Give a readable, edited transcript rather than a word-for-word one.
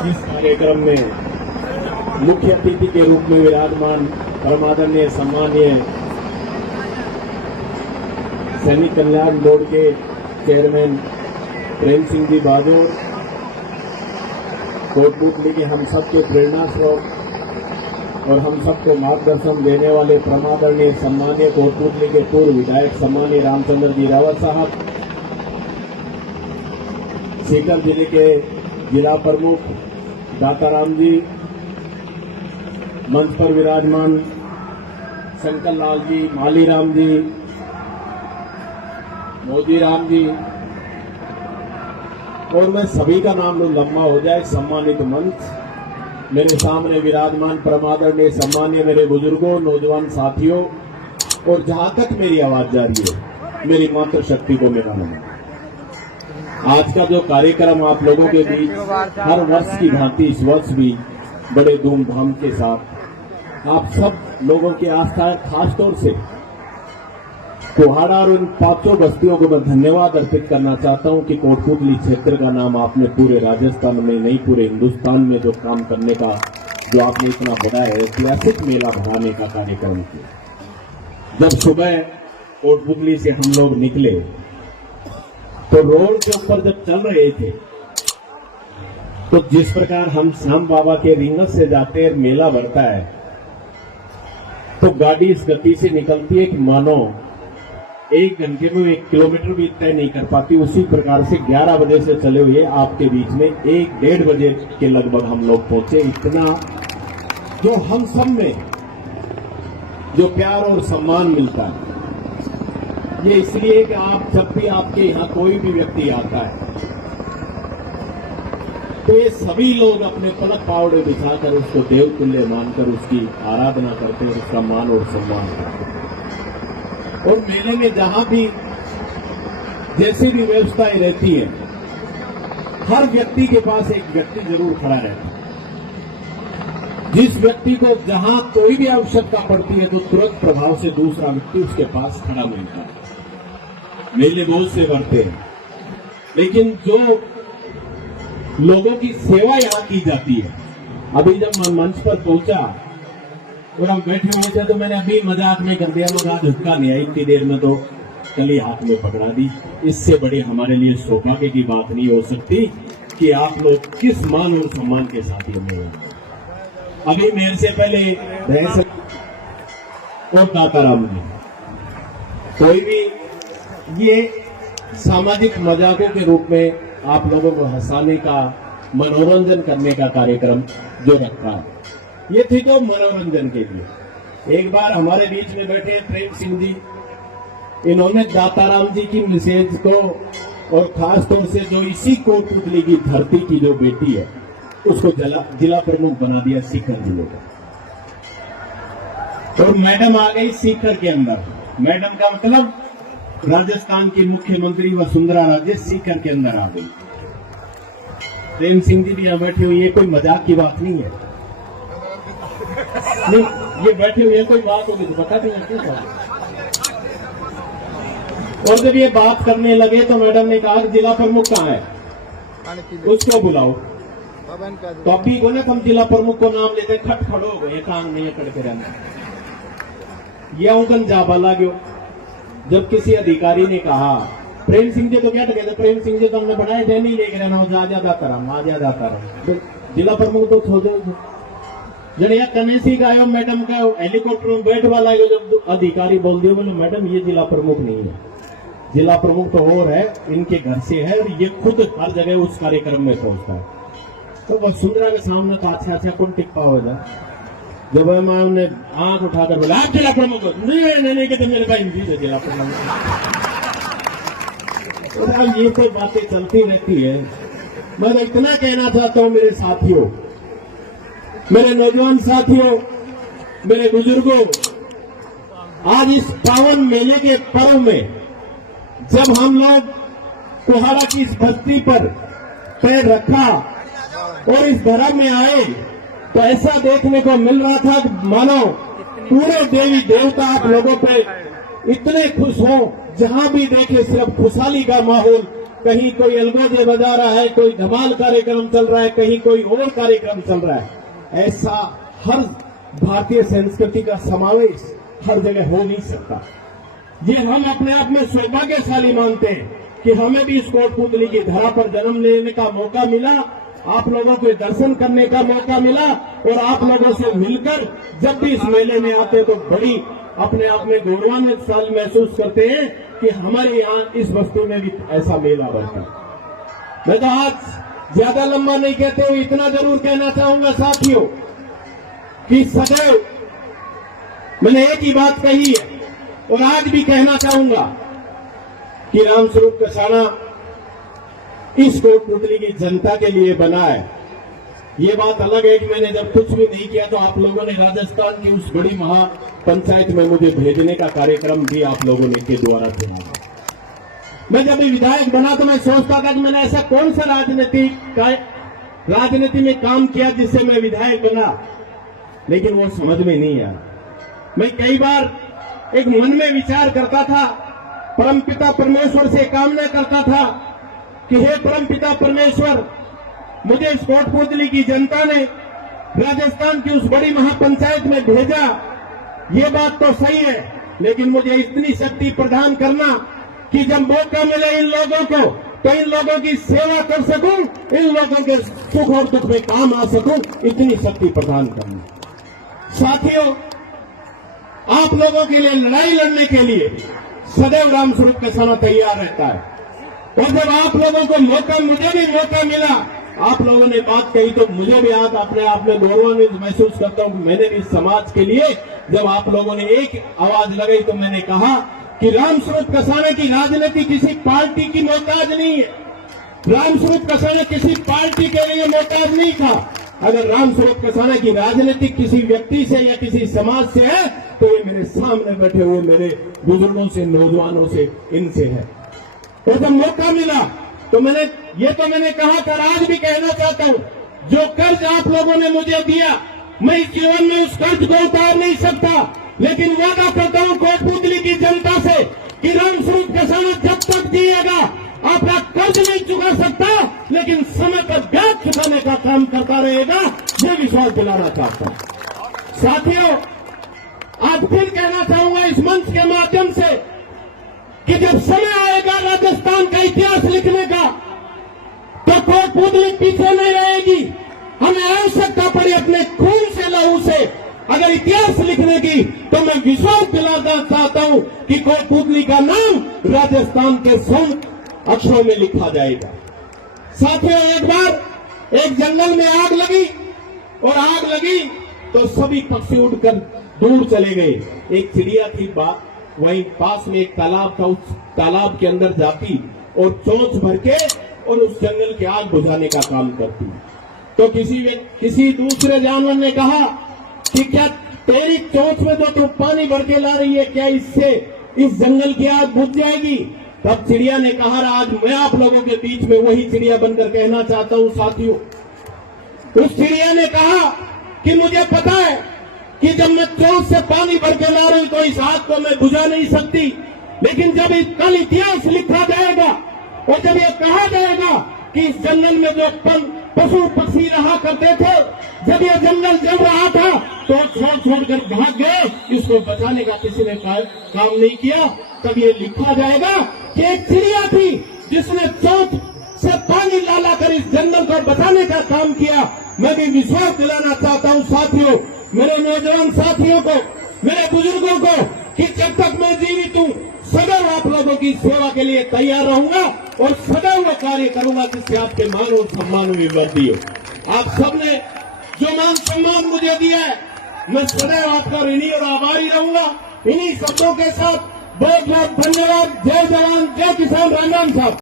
इस कार्यक्रम में मुख्य अतिथि के रूप में विराजमान परमादरणीय सम्मानीय सैनिक कल्याण बोर्ड के चेयरमैन प्रेम सिंह जी बहादुर, कोटपुतली के हम सबके प्रेरणा स्रोत और हम सबको मार्गदर्शन देने वाले परमादरणीय सम्मानीय कोटपुतली के पूर्व विधायक सम्मानीय रामचंद्र जी रावत साहब, सीकर जिले के जिला प्रमुख दाताराम जी, मंच पर विराजमान शंकर लाल जी, मालीराम जी, मोदी राम जी, और मैं सभी का नाम लंबा हो जाए। सम्मानित मंच, मेरे सामने विराजमान परमादरणीय सम्मानीय मेरे बुजुर्गों, नौजवान साथियों, और जहां तक मेरी आवाज जा रही है, मेरी मातृशक्ति को मेरा नमन। आज का जो कार्यक्रम आप लोगों के बीच हर वर्ष की भांति इस वर्ष भी बड़े धूमधाम के साथ आप सब लोगों की आस्था है, खासतौर से कुहाड़ा और इन 5 बस्तियों को मैं धन्यवाद अर्पित करना चाहता हूं कि कोटपुतली क्षेत्र का नाम आपने पूरे राजस्थान में नहीं पूरे हिंदुस्तान में जो काम करने का जो आपने इतना बड़ा है ऐतिहासिक मेला भराने का कार्यक्रम किया। जब सुबह कोटपुतली से हम लोग निकले तो रोड के ऊपर जब चल रहे थे तो जिस प्रकार हम श्याम बाबा के रिंगस से जाते हैं, मेला भरता है, तो गाड़ी इस गति से निकलती है कि मानो 1 घंटे में 1 किलोमीटर भी तय नहीं कर पाती। उसी प्रकार से 11 बजे से चले हुए आपके बीच में 1-1.5 बजे के लगभग हम लोग पहुंचे। इतना जो हम सब में जो प्यार और सम्मान मिलता है, ये इसलिए कि आप जब भी आपके यहाँ कोई भी व्यक्ति आता है तो ये सभी लोग अपने पलक पावड़े बिछाकर उसको देव तुल्य मानकर उसकी आराधना करते हैं, उसका मान और सम्मान करते हैं। और मेले में जहां भी जैसी भी व्यवस्थाएं रहती है, हर व्यक्ति के पास एक व्यक्ति जरूर खड़ा रहता है। जिस व्यक्ति को जहां कोई भी आवश्यकता पड़ती है तो तुरंत प्रभाव से दूसरा व्यक्ति उसके पास खड़ा मिलता है। मेले बहुत से बढ़ते हैं, लेकिन जो लोगों की सेवा यहां की जाती है, अभी जब मैं मंच पर पहुंचा और हम बैठे हुए थे तो मैंने अभी मजाक में कर दिया, मजाक झुटका नहीं आई, इतनी देर में तो कली हाथ में पकड़ा दी। इससे बड़ी हमारे लिए सौभाग्य की बात नहीं हो सकती कि आप लोग किस मान और सम्मान के साथ ये मेला। अभी मेरे से पहले रह और दाताराम जी, कोई भी ये सामाजिक मजाकों के रूप में आप लोगों को हंसाने का, मनोरंजन करने का कार्यक्रम जो रखा है, ये थी तो मनोरंजन के लिए। एक बार हमारे बीच में बैठे प्रेम सिंह जी, इन्होंने दाताराम जी की मिसेज को और खास तौर से जो इसी कोटपुतली की धरती की जो बेटी है उसको जिला प्रमुख बना दिया सीकर जिले का। और मैडम आ गई सीकर के अंदर। मैडम का मतलब राजस्थान की मुख्यमंत्री वसुंधरा राजे सीकर के अंदर आ गई। प्रेम सिंह जी भी यहां बैठे हुए, ये कोई मजाक की बात नहीं है। नहीं, ये बैठे हुए कोई बात होगी तो बता देंगे क्यों। और जब ये बात करने लगे तो मैडम ने कहा जिला प्रमुख कहाँ है, उसको बुलाओ। तो अभी को ना हम जिला प्रमुख को नाम लेते खट खड़ो हो गए, काम नहीं अकड़ के रहना। ये उनकन जाबा लागो। जब किसी अधिकारी ने कहा प्रेम सिंह जी तो क्या कहते, प्रेम सिंह जी तो हमने बनाए थे, नहीं लेके रहना, जा जाता रहा। तो जिला प्रमुख तो छोड़ दो जड़िया कनेसी का आयो, मैडम का हेलीकॉप्टर में बैठ वाला आयो। जब अधिकारी बोल दिया बोले मैडम ये जिला प्रमुख नहीं है, जिला प्रमुख तो और है, इनके घर से है और ये खुद हर जगह उस कार्यक्रम में पहुंचता है। तो वसुंधरा के सामने तो अच्छा कौन टिक पाओगे। जब मैं उन्हें आंख उठाकर बोला आप जिला प्रमुख, नहीं कहते मेरे भाई हिंदी जिला प्रमुख। तो ये कोई बातें चलती रहती है। मैं तो इतना कहना चाहता हूं मेरे साथियों, मेरे नौजवान साथियों, मेरे बुजुर्गों, आज इस पावन मेले के पर्व में जब हम लोग कुहाड़ा की इस बस्ती पर पैर रखा और इस धर्म में आए तो ऐसा देखने को मिल रहा था कि मानो पूरे देवी देवता आप लोगों पे इतने खुश हो, जहां भी देखे सिर्फ खुशहाली का माहौल, कहीं कोई अलगोजे बजा रहा है, कोई धमाल कार्यक्रम चल रहा है, कहीं कोई और कार्यक्रम चल रहा है। ऐसा हर भारतीय संस्कृति का समावेश हर जगह हो नहीं सकता। ये हम अपने आप में सौभाग्यशाली मानते हैं कि हमें भी इस कोटपुतली की धरा पर जन्म लेने का मौका मिला, आप लोगों के दर्शन करने का मौका मिला और आप लोगों से मिलकर जब भी इस मेले में आते तो बड़ी अपने आप में गौरवान्वित साल महसूस करते हैं कि हमारे यहाँ इस बस्ती में भी ऐसा मेला बनता है। मैं तो आज ज्यादा लंबा नहीं कहते हुए इतना जरूर कहना चाहूंगा साथियों कि सदैव मैंने एक ही बात कही है और आज भी कहना चाहूंगा कि रामस्वरूप कसाना इस कोटपुतली की जनता के लिए बना है। ये बात अलग है कि मैंने जब कुछ भी नहीं किया तो आप लोगों ने राजस्थान की उस बड़ी महापंचायत में मुझे भेजने का कार्यक्रम भी आप लोगों ने के द्वारा चलाया। मैं जब भी विधायक बना तो मैं सोचता था कि मैंने ऐसा कौन सा राजनीति में काम किया जिससे मैं विधायक बना, लेकिन वो समझ में नहीं आया। मैं कई बार एक मन में विचार करता था, परमपिता परमेश्वर से कामना करता था कि हे परमपिता परमेश्वर, मुझे इस कोटपुतली की जनता ने राजस्थान की उस बड़ी महापंचायत में भेजा, ये बात तो सही है, लेकिन मुझे इतनी शक्ति प्रदान करना कि जब मौका मिले इन लोगों को तो इन लोगों की सेवा कर सकूं, इन लोगों के सुख और दुख में काम आ सकूं, इतनी शक्ति प्रदान करना। साथियों, आप लोगों के लिए लड़ाई लड़ने के लिए सदैव रामस्वरूप कसाना तैयार रहता है। और जब आप लोगों को मौका, मुझे भी मौका मिला, आप लोगों ने बात कही तो मुझे भी आज अपने आप में गौरवान्वित महसूस करता हूं कि मैंने भी समाज के लिए जब आप लोगों ने एक आवाज लगाई तो मैंने कहा कि रामस्वरूप कसाना की राजनीति किसी पार्टी की मोहताज नहीं है। रामस्वरूप कसाना किसी पार्टी के लिए मोहताज नहीं था। अगर रामस्वरूप कसाना की राजनीति किसी व्यक्ति से या किसी समाज से है तो ये मेरे सामने बैठे हुए मेरे बुजुर्गों से, नौजवानों से, इनसे है। और जब मौका मिला तो मैंने कहा था, आज भी कहना चाहता हूं, जो कर्ज आप लोगों ने मुझे दिया, मैं इस जीवन में उस कर्ज को उतार नहीं सकता, लेकिन वादा करता हूं कोटपुतली की जनता से कि रामस्वरूप कसाना जब तक जिएगा आपका कर्ज नहीं चुका सकता, लेकिन समय पर ब्याज चुकाने का काम करता रहेगा। ये विश्वास दिलाना चाहता हूं। साथियों, आज फिर कहना चाहूंगा इस मंच के माध्यम से कि जब समय आएगा राजस्थान का इतिहास लिखने का तो कोटपुतली पीछे नहीं रहेगी। हमें आवश्यकता पड़ी अपने खून से, लहू से अगर इतिहास लिखने की, तो मैं विश्वास दिलाना चाहता हूं कि कोटपुतली का नाम राजस्थान के स्वर्ण अक्षरों में लिखा जाएगा। साथियों, एक बार एक जंगल में आग लगी और आग लगी तो सभी पक्षी उड़कर दूर चले गए। एक चिड़िया थी वहीं पास में एक तालाब था, उस तालाब के अंदर जाती और चोंच भर के और उस जंगल की आग बुझाने का काम करती। तो किसी दूसरे जानवर ने कहा कि क्या तेरी चोंच में तो तू पानी भर के ला रही है, क्या इससे इस जंगल की आग बुझ जाएगी? तब चिड़िया ने कहा, आज मैं आप लोगों के बीच में वही चिड़िया बनकर कहना चाहता हूं साथियों। उस चिड़िया ने कहा कि मुझे पता है कि जब मैं चोंच से पानी भर के ला रही हूं तो इस आग को मैं बुझा नहीं सकती, लेकिन जब कल इतिहास लिखा जाएगा और जब ये कहा जाएगा कि इस जंगल में जो पशु पक्षी रहा करते थे, जब ये जंगल जल रहा था तो छोड़कर भाग गए, इसको बचाने का किसी ने काम नहीं किया, तब ये लिखा जाएगा कि एक चिड़िया थी जिसने चोंच से पानी ला कर इस जंगल को बचाने का काम किया। मैं भी विश्वास दिलाना चाहता हूं साथियों, मेरे नौजवान साथियों को, मेरे बुजुर्गों को, कि जब तक मैं जीवित हूं सदैव आप लोगों की सेवा के लिए तैयार रहूंगा और सदैव वो कार्य करूंगा जिससे आपके मान और सम्मान में वृद्धि हो। आप सबने जो मान सम्मान मुझे दिया है, मैं सदैव आपका ऋणी और आभारी रहूंगा। इन्हीं शब्दों के साथ बहुत बहुत धन्यवाद। जय जवान, जय किसान। राम राम साहब।